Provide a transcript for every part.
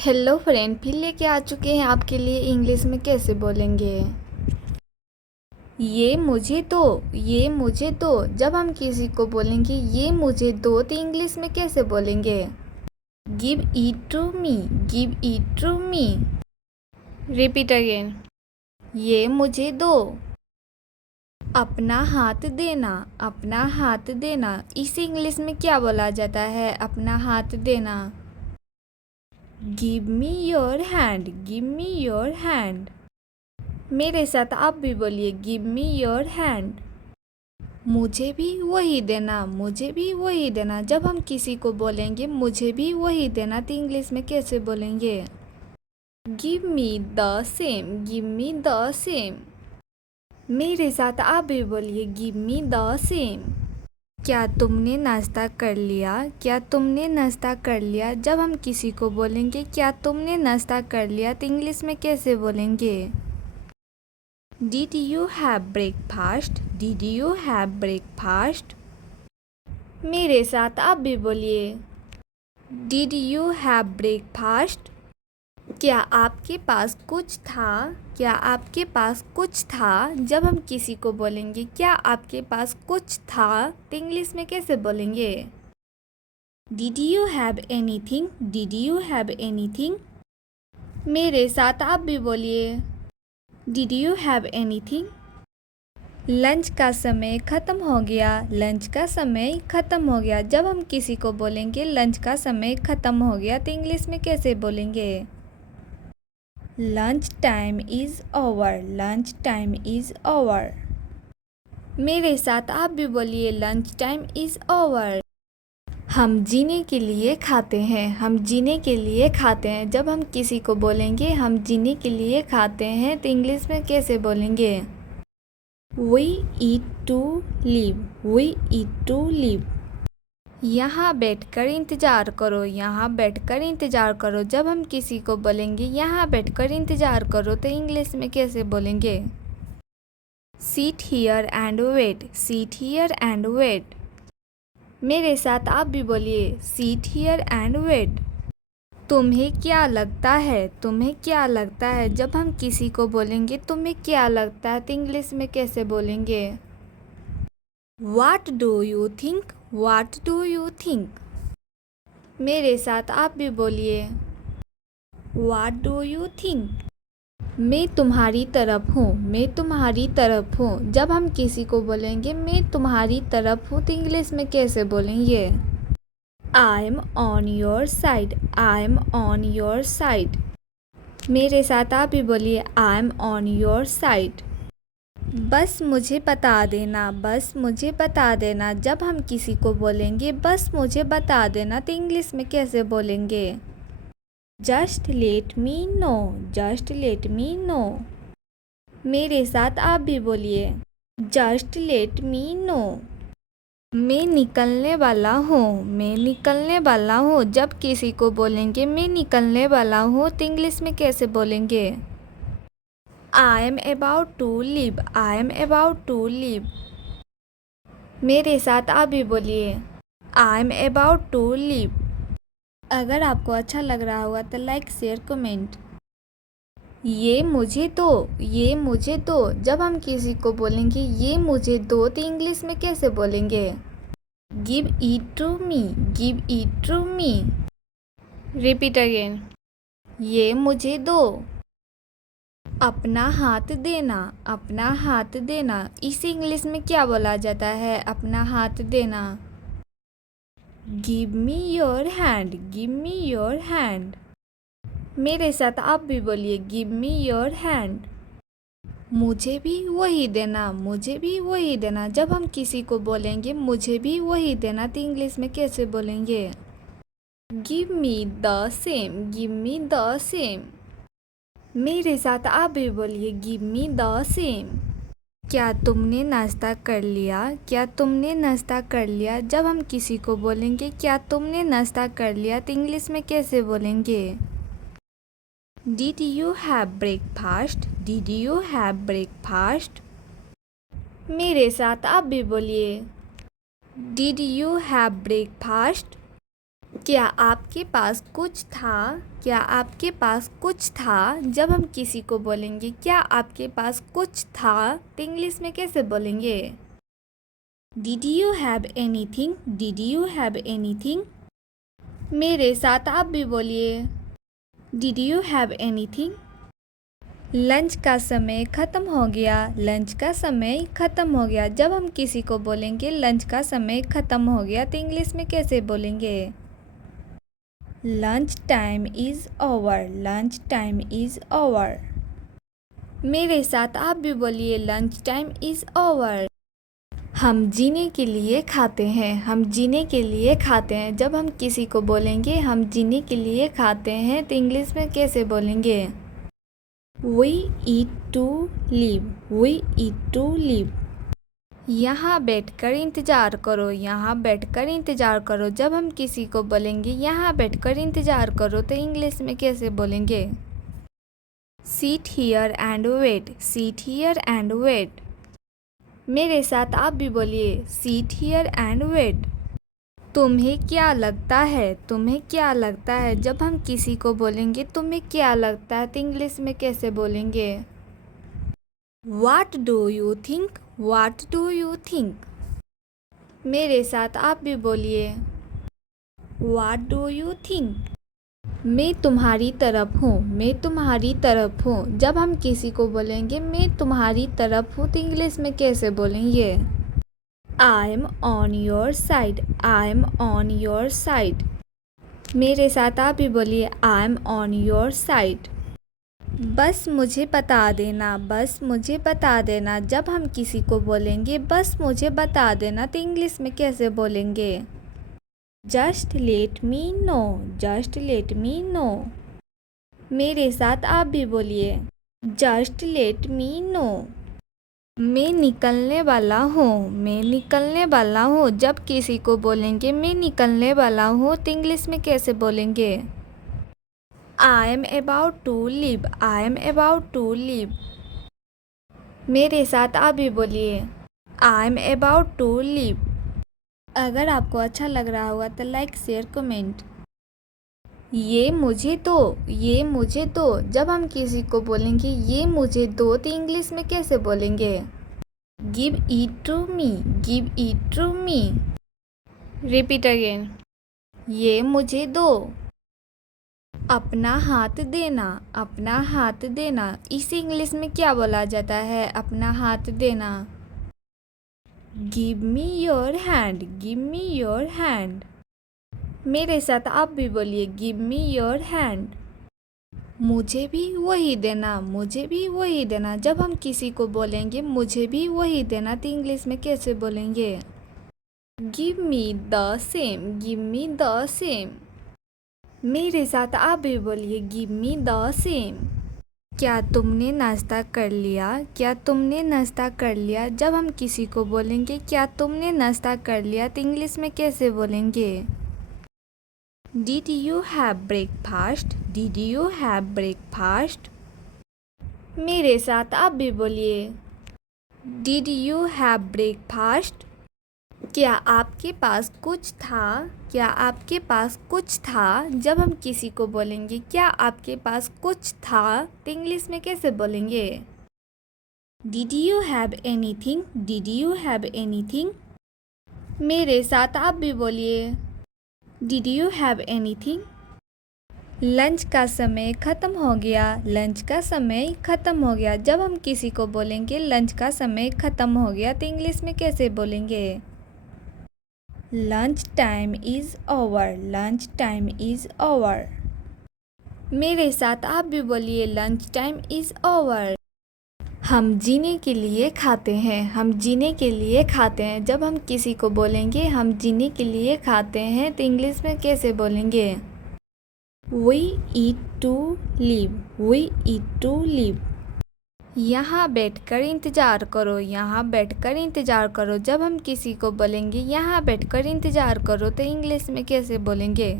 Hello friend, फिर लेके आ चुके हैं आपके लिए इंग्लिश में कैसे बोलेंगे। ये मुझे दो जब हम किसी को बोलेंगे ये मुझे दो तो इंग्लिश में कैसे बोलेंगे। Give it to me, give it to me. Repeat again. ये मुझे दो। अपना हाथ देना, अपना हाथ देना, इसे इंग्लिश में क्या बोला जाता है। अपना हाथ देना। Give me your hand, give me your hand. मेरे साथ आप भी बोलिए, गिव मी योर हैंड। मुझे भी वही देना, मुझे भी वही देना, जब हम किसी को बोलेंगे मुझे भी वही देना तो इंग्लिश में कैसे बोलेंगे। Give me the same, give me the same. मेरे साथ आप भी बोलिए, गिव मी द सेम। क्या तुमने नाश्ता कर लिया, क्या तुमने नाश्ता कर लिया, जब हम किसी को बोलेंगे क्या तुमने नाश्ता कर लिया तो इंग्लिश में कैसे बोलेंगे। Did you have breakfast? Did you have breakfast? मेरे साथ आप भी बोलिए, Did you have breakfast? क्या आपके पास कुछ था, क्या आपके पास कुछ था, जब हम किसी को बोलेंगे क्या आपके पास कुछ था तो इंग्लिश में कैसे बोलेंगे। Did you have anything? Did you have anything? मेरे साथ आप भी बोलिए, Did you have anything? Lunch का समय ख़त्म हो गया, लंच का समय ख़त्म हो गया, जब हम किसी को बोलेंगे लंच का समय ख़त्म हो गया तो इंग्लिश में कैसे बोलेंगे। Lunch time is over, lunch time is over. मेरे साथ आप भी बोलिए, लंच टाइम इज़ ओवर। हम जीने के लिए खाते हैं, हम जीने के लिए खाते हैं, जब हम किसी को बोलेंगे हम जीने के लिए खाते हैं तो इंग्लिश में कैसे बोलेंगे। We eat to live, we eat to live। यहाँ बैठकर इंतज़ार करो, यहाँ बैठकर इंतज़ार करो, जब हम किसी को बोलेंगे यहाँ बैठकर इंतज़ार करो तो इंग्लिश में कैसे बोलेंगे। Sit here and wait, sit here and wait। मेरे साथ आप भी बोलिए, Sit here and wait। तुम्हें क्या लगता है, तुम्हें क्या लगता है, जब हम किसी को बोलेंगे तुम्हें क्या लगता है तो इंग्लिश में कैसे बोलेंगे। What do you think? What do you think? मेरे साथ आप भी बोलिए, What do you think? मैं तुम्हारी तरफ हूँ, मैं तुम्हारी तरफ हूँ, जब हम किसी को बोलेंगे मैं तुम्हारी तरफ हूँ तो इंग्लिश में कैसे बोलेंगे। I am on your side, I am on your side। मेरे साथ आप भी बोलिए, I am on your side। बस मुझे बता देना, बस मुझे बता देना, जब हम किसी को बोलेंगे बस मुझे बता देना तो इंग्लिश में कैसे बोलेंगे। Just let me know, just let me know. मेरे साथ आप भी बोलिए, जस्ट लेट मी नो। मैं निकलने वाला हूँ, मैं निकलने वाला हूँ, जब किसी को बोलेंगे मैं निकलने वाला हूँ तो इंग्लिश में कैसे बोलेंगे। I am about to leave, I am about to leave। मेरे साथ आप भी बोलिए, I am about to leave। अगर आपको अच्छा लग रहा होगा तो लाइक शेयर कमेंट। ये मुझे दो, ये मुझे दो, जब हम किसी को बोलेंगे ये मुझे दो तो इंग्लिश में कैसे बोलेंगे। Give it to me, give it to me. Repeat again. ये मुझे दो। अपना हाथ देना, अपना हाथ देना, इसे इंग्लिश में क्या बोला जाता है। अपना हाथ देना। Give me your hand, give me your hand. मेरे साथ आप भी बोलिए, गिव मी योर हैंड। मुझे भी वही देना, मुझे भी वही देना, जब हम किसी को बोलेंगे मुझे भी वही देना तो इंग्लिश में कैसे बोलेंगे। Give me the same, give me the same. मेरे साथ आप भी बोलिए, गिव मी द सेम। क्या तुमने नाश्ता कर लिया, क्या तुमने नाश्ता कर लिया, जब हम किसी को बोलेंगे क्या तुमने नाश्ता कर लिया तो इंग्लिश में कैसे बोलेंगे। Did you have breakfast? Did you have breakfast? मेरे साथ आप भी बोलिए, Did you have breakfast? क्या आपके पास कुछ था? क्या आपके पास कुछ था? जब हम किसी को बोलेंगे क्या आपके पास कुछ था, तो इंग्लिश में कैसे बोलेंगे? Did you have anything? Did you have anything? मेरे साथ आप भी बोलिए। Did you have anything? Lunch का समय ख़त्म हो गया। लंच का समय ख़त्म हो गया। जब हम किसी को बोलेंगे लंच का समय ख़त्म हो गया, तो इंग्लिश में कैसे बोलेंगे? Lunch time is over. Lunch time is over. मेरे साथ आप भी बोलिए, लंच टाइम इज़ ओवर। हम जीने के लिए खाते हैं। हम जीने के लिए खाते हैं। जब हम किसी को बोलेंगे हम जीने के लिए खाते हैं, तो इंग्लिश में कैसे बोलेंगे? We eat to live. We eat to live. यहाँ बैठकर इंतज़ार करो। यहाँ बैठकर इंतज़ार करो। जब हम किसी को बोलेंगे यहाँ बैठकर इंतज़ार करो, तो इंग्लिश में कैसे बोलेंगे? Sit here and wait. Sit here and wait. मेरे साथ आप भी बोलिए, Sit here and wait. तुम्हें क्या लगता है? तुम्हें क्या लगता है? जब हम किसी को बोलेंगे तुम्हें क्या लगता है, तो इंग्लिश में कैसे बोलेंगे? What do you think? What do you think? मेरे साथ आप भी बोलिए, What do you think? मैं तुम्हारी तरफ हूँ। मैं तुम्हारी तरफ हूँ। जब हम किसी को बोलेंगे मैं तुम्हारी तरफ हूँ, तो इंग्लिश में कैसे बोलेंगे? I am on your side. I am on your side. मेरे साथ आप भी बोलिए, I am on your side. बस मुझे बता देना। बस मुझे बता देना। जब हम किसी को बोलेंगे बस मुझे बता देना, तो इंग्लिश में कैसे बोलेंगे? Just let me know. Just let me know. मेरे साथ आप भी बोलिए, Just let me know. मैं निकलने वाला हूँ। मैं निकलने वाला हूँ। जब किसी को बोलेंगे मैं निकलने वाला हूँ, तो इंग्लिश में कैसे बोलेंगे? I am about to leave. I am about to leave. मेरे साथ आप भी बोलिए, I am about to leave. अगर आपको अच्छा लग रहा होगा तो लाइक, शेयर, कमेंट। ये मुझे दो। ये मुझे दो। जब हम किसी को बोलेंगे ये मुझे दो, तो इंग्लिश में कैसे बोलेंगे? Give it to me. Give it to me. Repeat again. ये मुझे दो। अपना हाथ देना। अपना हाथ देना। इसे इंग्लिश में क्या बोला जाता है? अपना हाथ देना। Give me your hand. Give me your hand. मेरे साथ आप भी बोलिए, Give me your hand. मुझे भी वही देना। मुझे भी वही देना। जब हम किसी को बोलेंगे मुझे भी वही देना, तो इंग्लिश में कैसे बोलेंगे? Give me the same. Give me the same. मेरे साथ आप भी बोलिए, Give me the same. क्या तुमने नाश्ता कर लिया? क्या तुमने नाश्ता कर लिया? जब हम किसी को बोलेंगे क्या तुमने नाश्ता कर लिया, तो इंग्लिश में कैसे बोलेंगे? Did you have breakfast? Did you have breakfast? मेरे साथ आप भी बोलिए, Did you have breakfast? क्या आपके पास कुछ था? क्या आपके पास कुछ था? जब हम किसी को बोलेंगे क्या आपके पास कुछ था, तो इंग्लिश में कैसे बोलेंगे? Did you have anything? Did you have anything? मेरे साथ आप भी बोलिए, Did you have anything? Lunch का समय ख़त्म हो गया। लंच का समय ख़त्म हो गया। जब हम किसी को बोलेंगे लंच का समय ख़त्म हो गया, तो इंग्लिश में कैसे बोलेंगे? Lunch time is over. Lunch time is over. मेरे साथ आप भी बोलिए, लंच टाइम इज़ ओवर। हम जीने के लिए खाते हैं। हम जीने के लिए खाते हैं। जब हम किसी को बोलेंगे हम जीने के लिए खाते हैं, तो इंग्लिश में कैसे बोलेंगे? We eat to live. We eat to live. यहाँ बैठकर इंतज़ार करो। यहाँ बैठकर इंतज़ार करो। जब हम किसी को बोलेंगे यहाँ बैठकर इंतज़ार करो, तो इंग्लिश में कैसे बोलेंगे?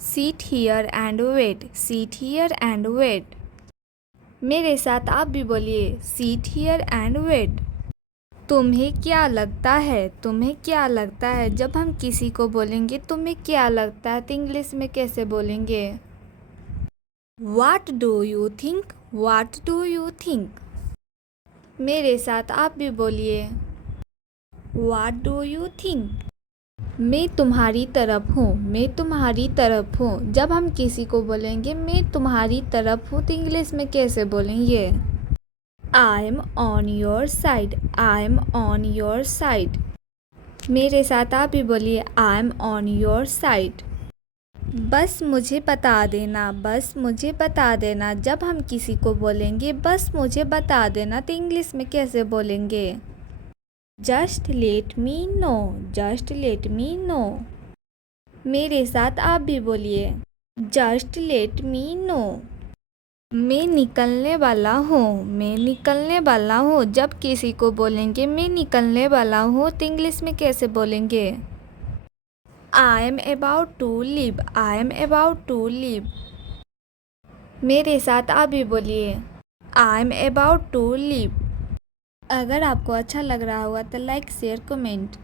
Sit here and wait. Sit here and wait. मेरे साथ आप भी बोलिए, Sit here and wait. तुम्हें क्या लगता है? तुम्हें क्या लगता है? जब हम किसी को बोलेंगे तुम्हें क्या लगता है तो इंग्लिश में कैसे बोलेंगे? What do you think? What do you think? मेरे साथ आप भी बोलिए। What do you think? मैं तुम्हारी तरफ हूँ। मैं तुम्हारी तरफ हूँ। जब हम किसी को बोलेंगे मैं तुम्हारी तरफ हूँ तो इंग्लिश में कैसे बोलेंगे? I am on your side. I am on your side. मेरे साथ आप भी बोलिए I am on your side. बस मुझे बता देना। बस मुझे बता देना। जब हम किसी को बोलेंगे बस मुझे बता देना तो इंग्लिश में कैसे बोलेंगे? Just let me know. Just let me know. मेरे साथ आप भी बोलिए Just let me know. मैं निकलने वाला हूँ। मैं निकलने वाला हूँ। जब किसी को बोलेंगे मैं निकलने वाला हूँ तो इंग्लिश में कैसे बोलेंगे? I am about to leave. I am about to leave. मेरे साथ आप भी बोलिए I am about to leave. अगर आपको अच्छा लग रहा हुआ तो लाइक शेयर कमेंट